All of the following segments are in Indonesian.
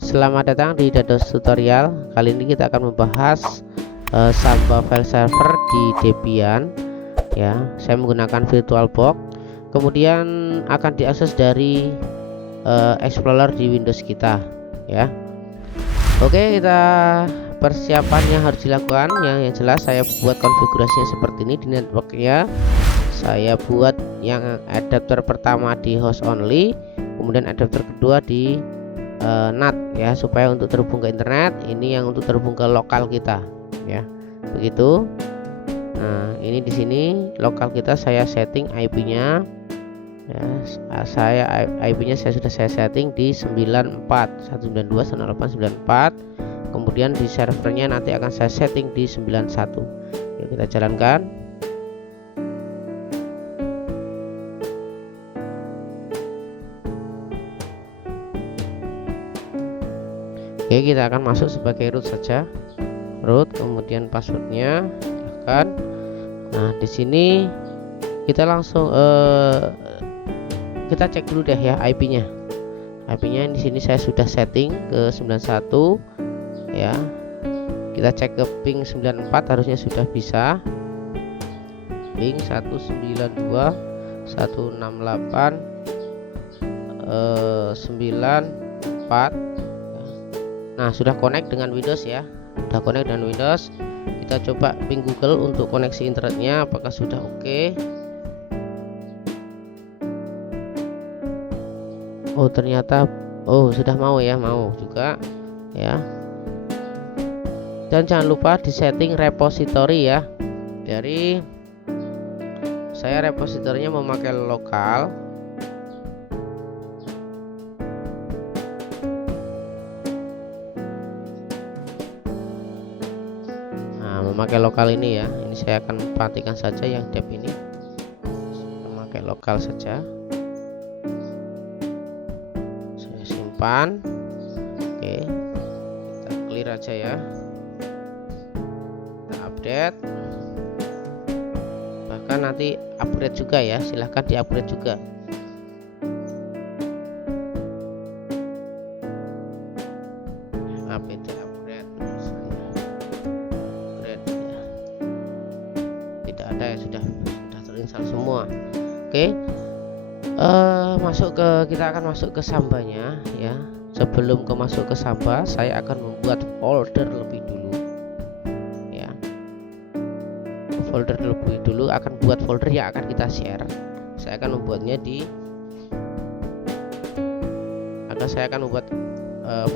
Selamat datang di Dados Tutorial. Kali ini kita akan membahas Samba file server di Debian. Ya, saya menggunakan VirtualBox. Kemudian akan diakses dari Explorer di Windows kita. Ya, oke, kita persiapannya harus dilakukan. Yang jelas saya buat konfigurasinya seperti ini di networknya. Saya buat yang adapter pertama di host only, kemudian adapter kedua di NAT ya, supaya untuk terhubung ke internet. Ini yang untuk terhubung ke lokal kita ya, begitu. Nah, ini di sini lokal kita saya setting IP-nya ya, IP-nya saya sudah setting di 94.192.168.94. kemudian di servernya nanti akan saya setting di 91. Oke, kita jalankan. Oke, kita akan masuk sebagai root saja, root, kemudian passwordnya silahkan. Nah, di sini kita langsung kita cek dulu deh ya IP-nya. IP-nya di sini saya sudah setting ke 91 ya. Kita cek ke ping 94, harusnya sudah bisa. Ping 192.168.94. Nah, sudah connect dengan Windows ya. Sudah connect dengan Windows. Kita coba ping Google untuk koneksi internetnya apakah sudah oke. Oh, ternyata sudah mau ya, mau juga ya. Dan jangan lupa di setting repository ya. Dari saya repositorinya memakai lokal. Memakai lokal ini ya, ini saya akan matikan saja yang dep ini, memakai lokal saja. Saya simpan. Oke, kita clear aja ya, kita update, bahkan nanti upgrade juga ya, silahkan di upgrade juga. apt upgrade tidak ada ya, sudah terinstall semua. Oke, kita akan masuk ke Sambanya ya. Sebelum masuk ke Samba, saya akan membuat folder lebih dulu ya. Folder lebih dulu, akan buat folder yang akan kita share. Saya akan membuatnya saya akan membuat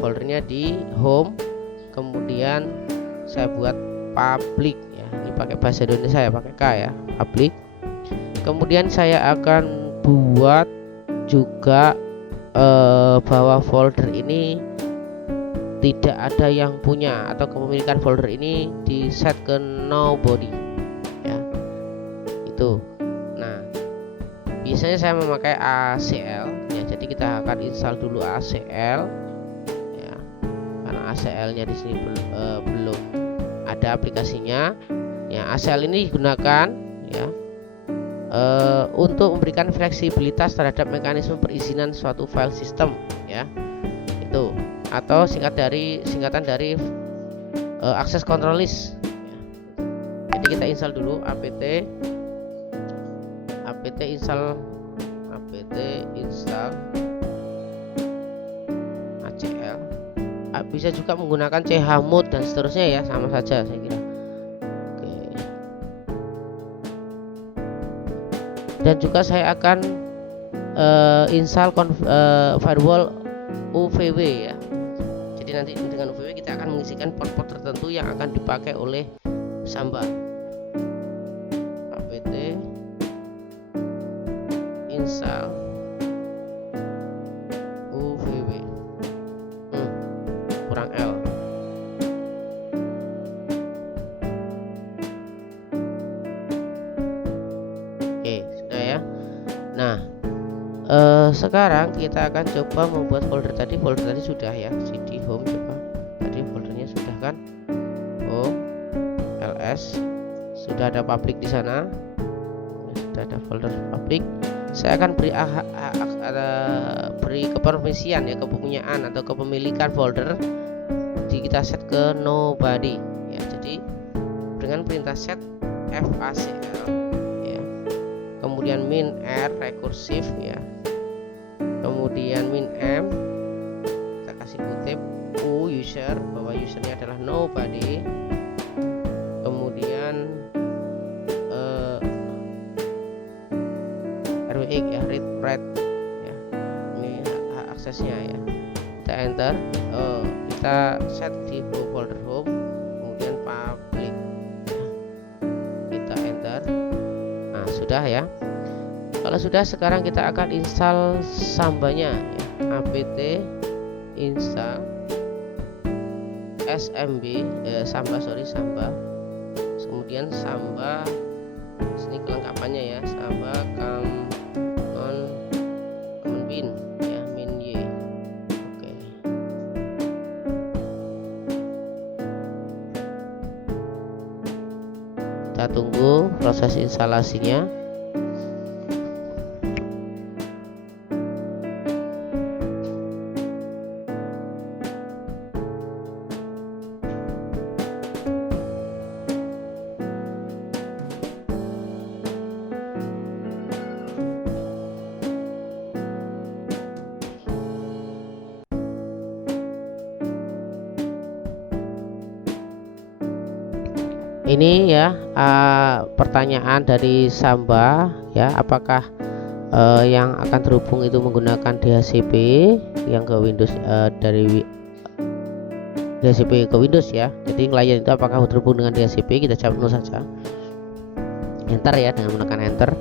foldernya di home, kemudian saya buat public ya. Ini pakai bahasa Indonesia ya, pakai K ya, public. Kemudian saya akan buat juga bahwa folder ini tidak ada yang punya, atau kepemilikan folder ini di set ke nobody ya, itu. Nah, biasanya saya memakai ACL ya, jadi kita akan install dulu ACL ya, karena ACL-nya di sini belum ada aplikasinya ya. ACL ini digunakan ya untuk memberikan fleksibilitas terhadap mekanisme perizinan suatu file system ya, itu, atau singkatan dari access control list ya. Jadi kita install dulu apt install ACL. Bisa juga menggunakan chmod dan seterusnya ya, sama saja saya kira. Dan juga saya akan install firewall UVW ya. Jadi nanti dengan UVW kita akan mengisikan port-port tertentu yang akan dipakai oleh Samba. apt install UVW kurang L. Oke, sudah ya. Nah, sekarang kita akan coba membuat folder tadi. Folder tadi sudah ya, cd home, coba tadi foldernya sudah kan, home ls, sudah ada public di sana, sudah ada folder public. Saya akan beri beri kepermisian ya, kepunyaan atau kepemilikan folder kita set ke nobody ya. Jadi dengan perintah set facl ya, kemudian min r rekursif ya, kemudian min m kita kasih kutip u user, bahwa usernya adalah nobody, kemudian rwx ya, read write ya, ini hak aksesnya ya. Kita enter, kita set di folder home, kemudian public ya. Kita enter. Nah sudah ya. Kalau sudah, sekarang kita akan install sambanya ya. apt install smb samba, kemudian samba, sini kelengkapannya ya, samba common bin ya, min y. Oke. Kita tunggu proses instalasinya. Ini ya pertanyaan dari Samba ya, apakah yang akan terhubung itu menggunakan DHCP yang ke Windows, dari DHCP ke Windows ya. Jadi klien itu apakah terhubung dengan DHCP, kita jawab no saja. Enter ya, dengan menekan enter.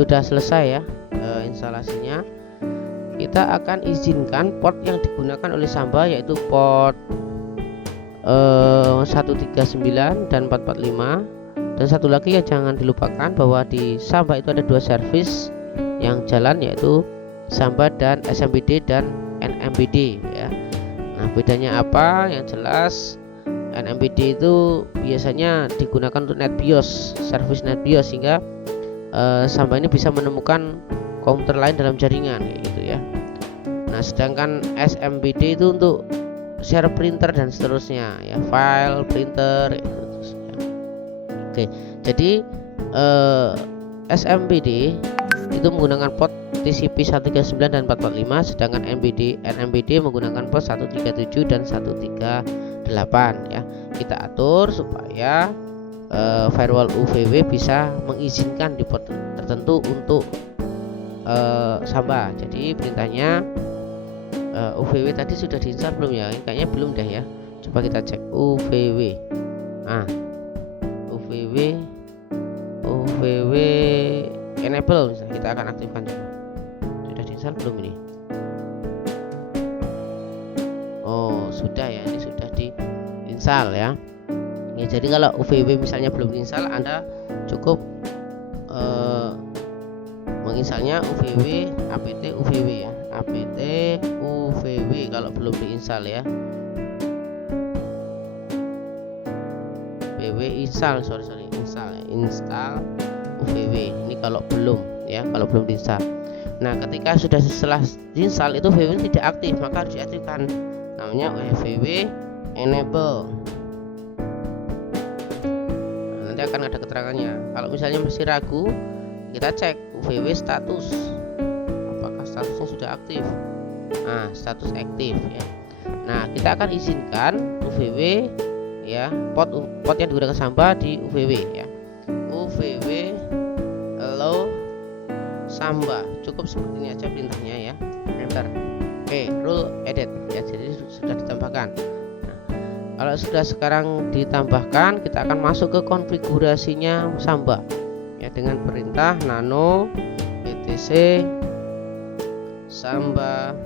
Sudah selesai ya instalasinya. Kita akan izinkan port yang digunakan oleh Samba, yaitu port 139 dan 445. Dan satu lagi yang jangan dilupakan, bahwa di Samba itu ada dua service yang jalan, yaitu Samba dan SMBD dan NMBD ya. Nah bedanya apa? Yang jelas NMBD itu biasanya digunakan untuk NetBIOS, service NetBIOS, sehingga Samba ini bisa menemukan komputer lain dalam jaringan gitu ya. Nah sedangkan SMBD itu untuk share printer dan seterusnya ya, file printer gitu ya. Oke, jadi SMBD itu menggunakan port TCP 139 dan 445, sedangkan NMBD menggunakan port 137 dan 138 ya. Kita atur supaya firewall UVW bisa mengizinkan di port tertentu untuk Samba. Jadi perintahnya UVW tadi sudah diinstal belum ya? Kayaknya belum deh ya. Coba kita cek UVW. Nah, UVW enable, kita akan aktifkan coba. Sudah diinstal belum ini? Oh sudah ya, ini sudah diinstal ya. Ya, jadi kalau UVW misalnya belum diinstal, Anda cukup menginstalnya UVW apt UVW ya, apt UVW kalau belum diinstal ya. UVW install, install UVW ini kalau belum ya, kalau belum diinstal. Nah ketika sudah setelah diinstal itu UVW tidak aktif, maka harus diaktifkan, namanya UVW enable. Nanti akan ada keterangannya. Kalau misalnya masih ragu, kita cek UVW status, apakah statusnya sudah aktif. Nah status aktif ya. Nah kita akan izinkan UVW ya, port yang digunakan Samba di UVW ya, UVW allow Samba, cukup seperti ini aja perintahnya ya, enter. Oke, rule edit ya, jadi sudah ditambahkan. Nah, Kalau sudah sekarang ditambahkan, kita akan masuk ke konfigurasinya Samba ya, dengan perintah nano etc Samba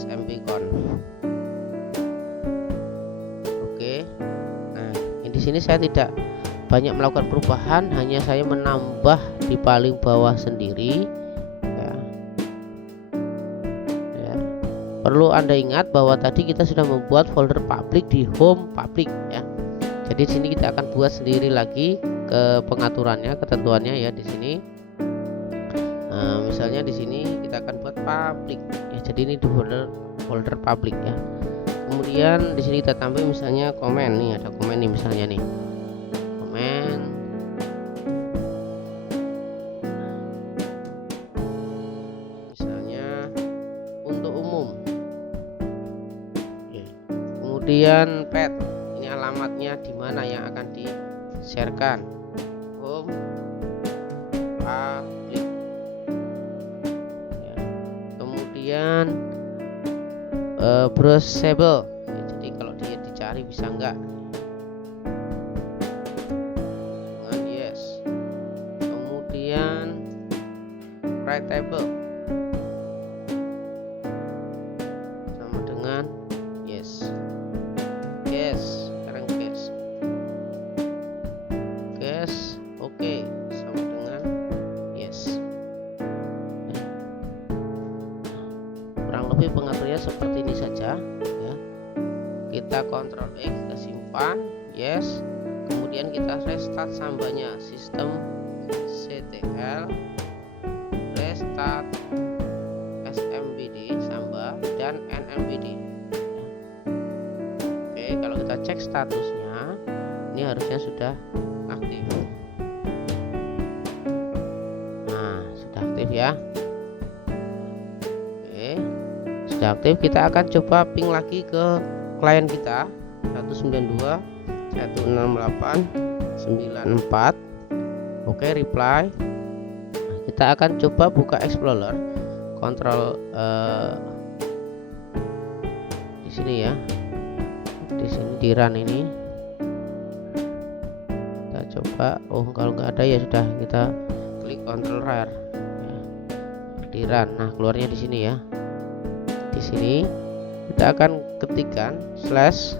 smbconf. Oke. Nah, di sini saya tidak banyak melakukan perubahan, hanya saya menambah di paling bawah sendiri ya. Perlu Anda ingat bahwa tadi kita sudah membuat folder public di home public ya. Jadi di sini kita akan buat sendiri lagi ke pengaturannya, ketentuannya ya di sini. Nah, misalnya di sini kita akan buat public ya. Jadi ini di folder public ya. Kemudian di sini kita tambah misalnya komen nih, ada komen nih misalnya nih. Komen. Misalnya untuk umum. Oke. Kemudian pet. Ini alamatnya di mana yang akan di-sharekan. Home public. Ya. Kemudian browsable ya, jadi kalau dia dicari bisa enggak dengan yes. Kemudian writable sama dengan yes. Sekarang yes oke sama dengan yes. Kurang lebih pengaturnya seperti ini saja ya. Kita Ctrl X, kita simpan yes, kemudian kita restart Sambanya, sistem ctl restart smbd Samba dan nmbd ya. Oke, kalau kita cek statusnya ini harusnya sudah aktif. Nah, sudah aktif ya. Aktif, kita akan coba ping lagi ke klien kita 192.168.94. Oke, reply. Kita akan coba buka Explorer, kontrol di sini ya, di sini di run ini kita coba. Oh, kalau nggak ada ya sudah, kita klik Ctrl R ya, di run. Nah, keluarnya di sini ya. Di sini kita akan ketikkan slash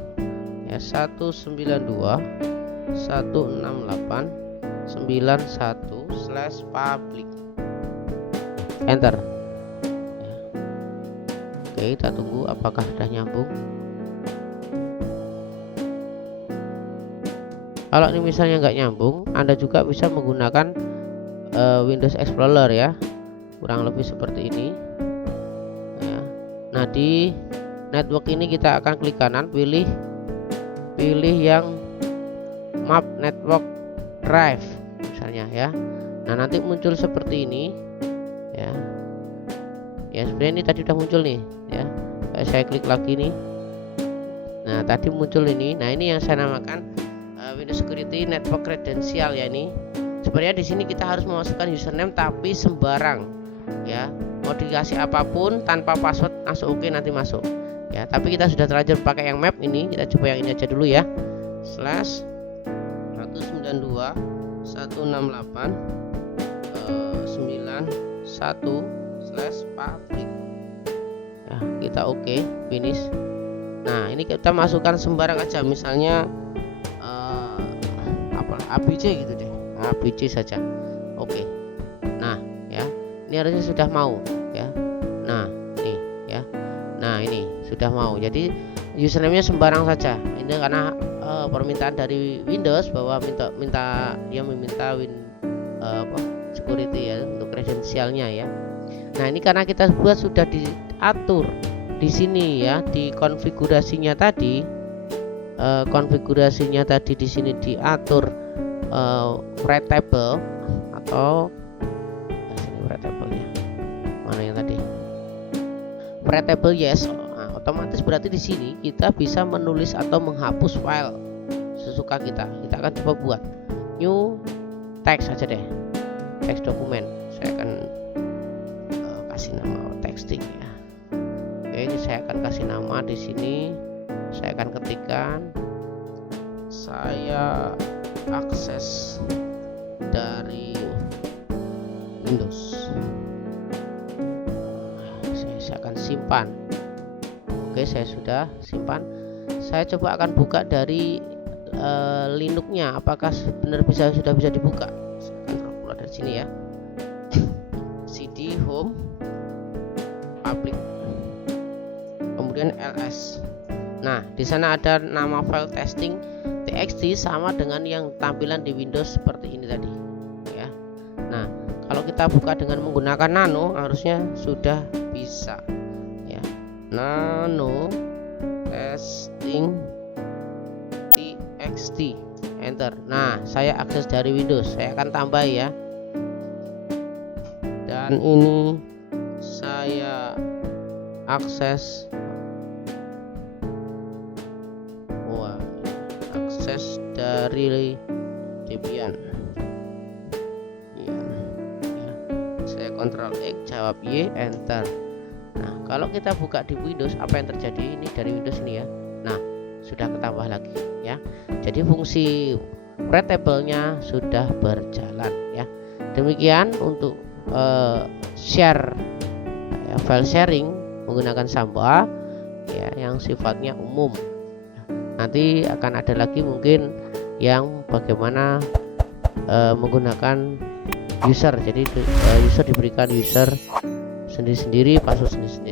ya 192.168.91/public, enter ya. Oke, kita tunggu apakah sudah nyambung. Kalau ini misalnya nggak nyambung, Anda juga bisa menggunakan Windows Explorer ya, kurang lebih seperti ini. Nah, di network ini kita akan klik kanan, pilih yang map network drive misalnya ya. Nah, nanti muncul seperti ini ya. Ya, sebenarnya ini tadi udah muncul nih ya. Saya klik lagi nih. Nah, tadi muncul ini. Nah, ini yang saya namakan Windows Security Network Credential ya ini. Sebenarnya di sini kita harus memasukkan username tapi sembarang ya. Mau dikasih apapun tanpa password langsung oke, nanti masuk ya. Tapi kita sudah terlanjur pakai yang map ini, kita coba yang ini aja dulu ya. Slash 192.168.91/public ya, kita oke, finish. Nah, ini kita masukkan sembarang aja, misalnya apa ABC gitu deh, ABC saja. Oke. Nah ya, ini harusnya sudah mau ya. Nah nih ya, nah ini sudah mau. Jadi username-nya sembarang saja. Ini karena permintaan dari Windows bahwa meminta security ya, untuk kredensialnya ya. Nah, ini karena kita buat sudah diatur di sini ya, di konfigurasinya tadi. Konfigurasinya tadi di sini diatur writable atau writable ya. Mana yang tadi? Writable yes. Nah, otomatis berarti di sini kita bisa menulis atau menghapus file sesuka kita. Kita akan coba buat new text saja deh. Teks dokumen. Saya akan kasih nama texting ya. Oke, ini saya akan kasih nama di sini saya akan ketikkan, saya akses dari Windows. Saya akan simpan. Oke, saya sudah simpan. Saya coba akan buka dari Linux-nya, apakah benar sudah bisa dibuka. Saya akan keluar dari sini ya. CD home public, kemudian ls. Nah, di sana ada nama file testing txt sama dengan yang tampilan di Windows seperti ini tadi ya. Nah, kalau kita buka dengan menggunakan nano harusnya sudah bisa ya. Nano testing txt, enter. Nah, saya akses dari Windows, saya akan tambah ya. Dan ini saya akses dari Debian ya. Saya Ctrl X, jawab Y, enter. Nah, kalau kita buka di Windows, apa yang terjadi? Ini dari Windows ini ya. Nah, sudah ketambah lagi ya. Jadi fungsi readable-nya sudah berjalan ya. Demikian untuk share ya, file sharing menggunakan Samba ya, yang sifatnya umum. Nanti akan ada lagi mungkin yang bagaimana menggunakan user. Jadi user diberikan user sendiri-sendiri, password sendiri-sendiri.